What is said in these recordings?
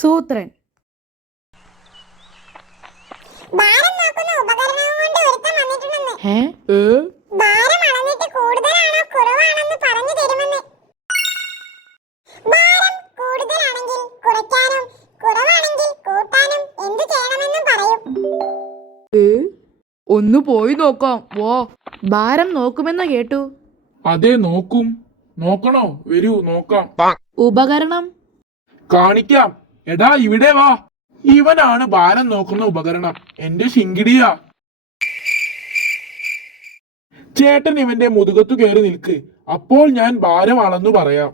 സൂത്രൻ. ഒന്ന് പോയി നോക്കാം. വാ. ഭാരം നോക്കുമെന്ന് കേട്ടു. അതെ, നോക്കും. നോക്കണോ? വരൂ, നോക്കാം. ഉപകരണം കാണിക്കാം. എടാ, ഇവിടെ വാ. ഇവനാണ് ഭാരം നോക്കുന്ന ഉപകരണം. എന്റെ ശിങ്കിടിയാ. ചേട്ടൻ ഇവന്റെ മുതുകത്തു കയറി നിൽക്ക്. അപ്പോൾ ഞാൻ ഭാരം അളന്നു പറയാം.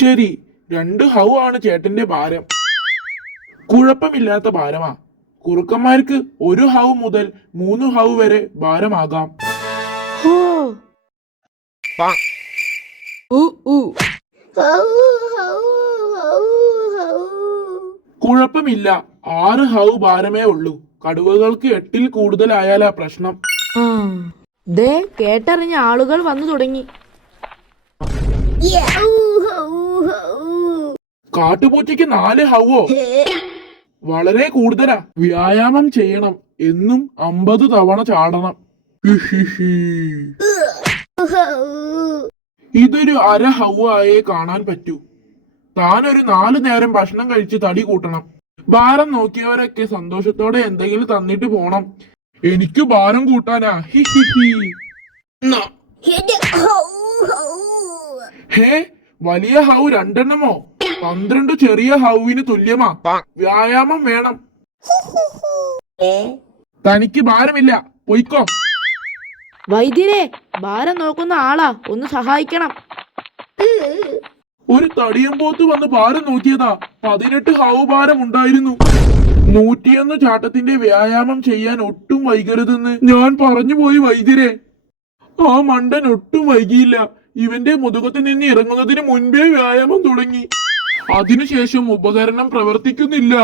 ശരി, 2 ഹൗ ആണ് ചേട്ടന്റെ ഭാരം. കുഴപ്പമില്ലാത്ത ഭാരമാ. കുറുക്കന്മാർക്ക് 1 ഹൗ മുതൽ 3 ഹൗ വരെ ഭാരമാകാം. കുഴപ്പമില്ല, 6 ഹൗ ഭാരമേ ഉള്ളൂ. കടുവകൾക്ക് 8-ൽ കൂടുതലായാലാ പ്രശ്നം. ദേ, കേട്ടറിഞ്ഞ ആളുകൾ വന്നു തുടങ്ങി. കാട്ടുപൂച്ചയ്ക്ക് 4 ഹൗവോ? വളരെ കൂടുതലാ. വ്യായാമം ചെയ്യണം. എന്നും 50 തവണ ചാടണം. ഇതൊരു 1/2 ഹൗ ആയേ കാണാൻ പറ്റൂ. താനൊരു 4 നേരം ഭക്ഷണം കഴിച്ച് തടി കൂട്ടണം. ഭാരം നോക്കിയവരൊക്കെ സന്തോഷത്തോടെ എന്തെങ്കിലും തന്നിട്ട് പോണം. എനിക്ക് ഭാരം കൂട്ടാനാ. ഹേ, വലിയ ഹൗ 2 എണ്ണമോ? 12 ചെറിയ ഹൗവിന് തുല്യമാ. വ്യായാമം വേണം. തനിക്ക് ഭാരമില്ല, പൊയ്ക്കോ. വൈദ്യരെ, ഭാരം നോക്കുന്ന ആളാ, ഒന്ന് സഹായിക്കണം. ഒരു തടിയമ്പോത്ത് വന്ന് ഭാരം നോക്കിയതാ. 18 ഹൗ ഭാരം ഉണ്ടായിരുന്നു. 101 ചാട്ടത്തിന്റെ വ്യായാമം ചെയ്യാൻ ഒട്ടും വൈകരുതെന്ന് ഞാൻ പറഞ്ഞുപോയി വൈദ്യരെ. ആ മണ്ടൻ ഒട്ടും വൈകിയില്ല. ഇവന്റെ മുതുകത്തിൽ നിന്ന് ഇറങ്ങുന്നതിന് മുൻപേ വ്യായാമം തുടങ്ങി. അതിനുശേഷം ഉപകരണം പ്രവർത്തിക്കുന്നില്ല.